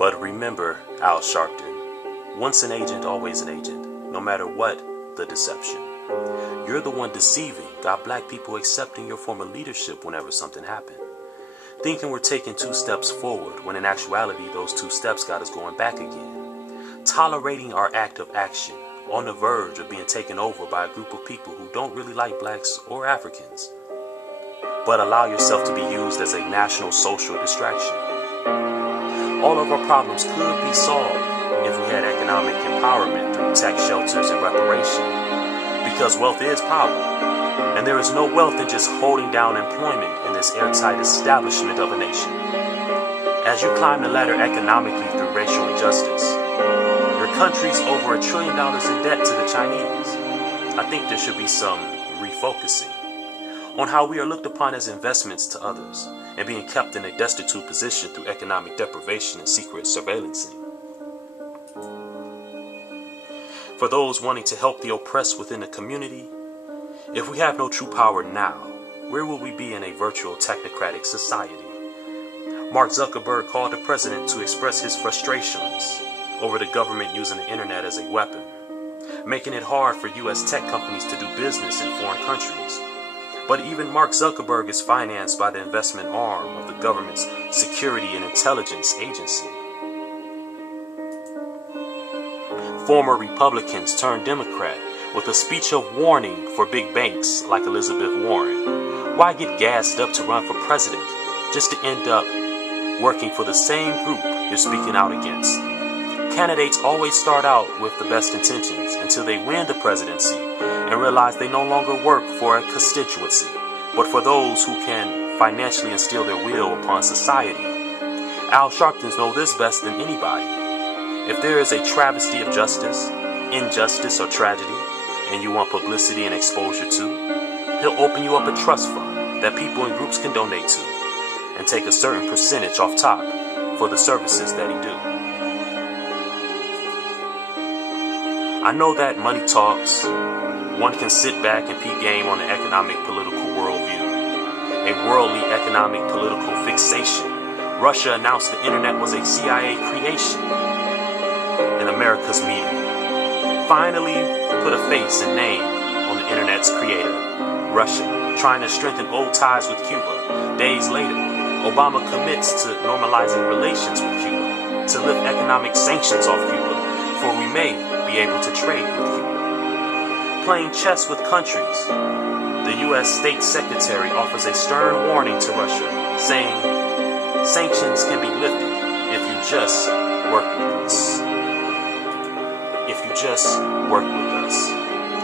But remember, Al Sharpton, once an agent, always an agent, no matter what the deception. You're the one deceiving, got black people accepting your form of leadership whenever something happened. Thinking we're taking 2 steps forward, when in actuality those 2 steps got us going back again. Tolerating our act of action, on the verge of being taken over by a group of people who don't really like blacks or Africans. But allow yourself to be used as a national social distraction. All of our problems could be solved if we had economic empowerment through tax shelters and reparation. Because wealth is power, and there is no wealth in just holding down employment in this airtight establishment of a nation. As you climb the ladder economically through racial injustice, your country's over $1 trillion in debt to the Chinese. I think there should be some refocusing on how we are looked upon as investments to others and being kept in a destitute position through economic deprivation and secret surveillancing. For those wanting to help the oppressed within the community, if we have no true power now, where will we be in a virtual technocratic society? Mark Zuckerberg called the president to express his frustrations over the government using the internet as a weapon, making it hard for U.S. tech companies to do business in foreign countries. But even Mark Zuckerberg is financed by the investment arm of the government's Security and Intelligence Agency. Former Republicans turned Democrat with a speech of warning for big banks like Elizabeth Warren. Why get gassed up to run for president just to end up working for the same group you're speaking out against? Candidates always start out with the best intentions until they win the presidency and realize they no longer work for a constituency, but for those who can financially instill their will upon society. Al Sharptons know this best than anybody. If there is a travesty of justice, injustice, or tragedy, and you want publicity and exposure to, he'll open you up a trust fund that people and groups can donate to and take a certain percentage off top for the services that he do. I know that money talks. One can sit back and peep game on the economic political worldview, a worldly economic political fixation. Russia announced the internet was a CIA creation, and America's media finally put a face and name on the internet's creator, Russia, trying to strengthen old ties with Cuba. Days later, Obama commits to normalizing relations with Cuba, to lift economic sanctions off Cuba, for we may be able to trade with Cuba. Playing chess with countries, the U.S. State Secretary offers a stern warning to Russia, saying sanctions can be lifted if you just work with us. If you just work with us.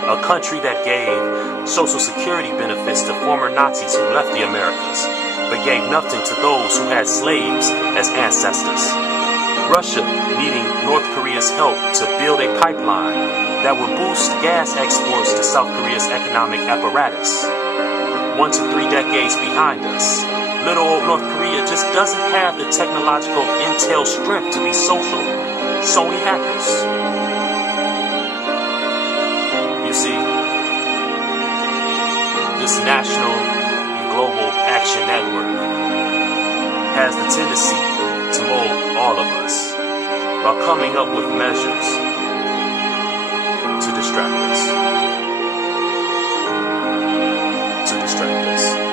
A country that gave Social Security benefits to former Nazis who left the Americas, but gave nothing to those who had slaves as ancestors. Russia needing North Korea's help to build a pipeline that would boost gas exports to South Korea's economic apparatus. 1 to 3 decades behind us, little old North Korea just doesn't have the technological intel strength to be social Sony hackers. You see, this national and global action network has the tendency to mold all of us while coming up with measures to distract us. To distract us.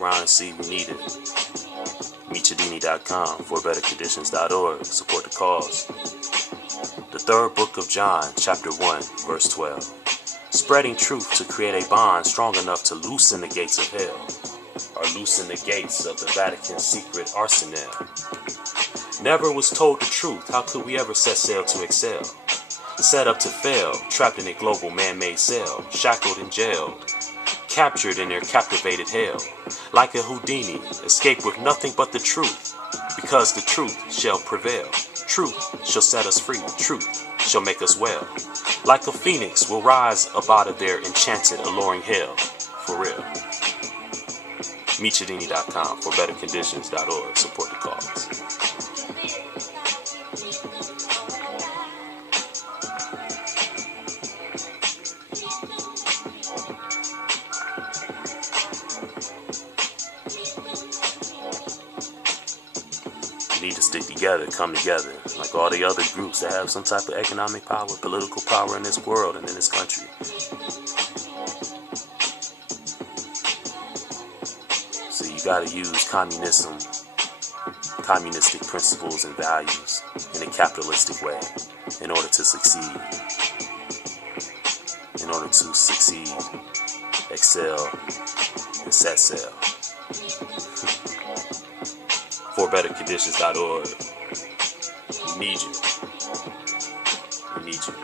around and see we need it. MEECH-adini.com, forbetterconditions.org, support the cause. The third book of John, chapter 1, verse 12. Spreading truth to create a bond strong enough to loosen the gates of hell, or loosen the gates of the Vatican's secret arsenal. Never was told the truth, how could we ever set sail to excel? Set up to fail, trapped in a global man-made cell, shackled and jailed, captured in their captivated hell. Like a Houdini, escape with nothing but the truth, because the truth shall prevail. Truth shall set us free, truth shall make us well. Like a phoenix, we'll rise up out of their enchanted, alluring hell, for real. Meechadini.com, forbetterconditions.org, support the cause. We need to stick together, come together, like all the other groups that have some type of economic power, political power in this world and in this country. So you gotta use communism, communistic principles and values in a capitalistic way in order to succeed. In order to succeed, excel, and set sail. ForBetterConditions.org. We need you. We need you.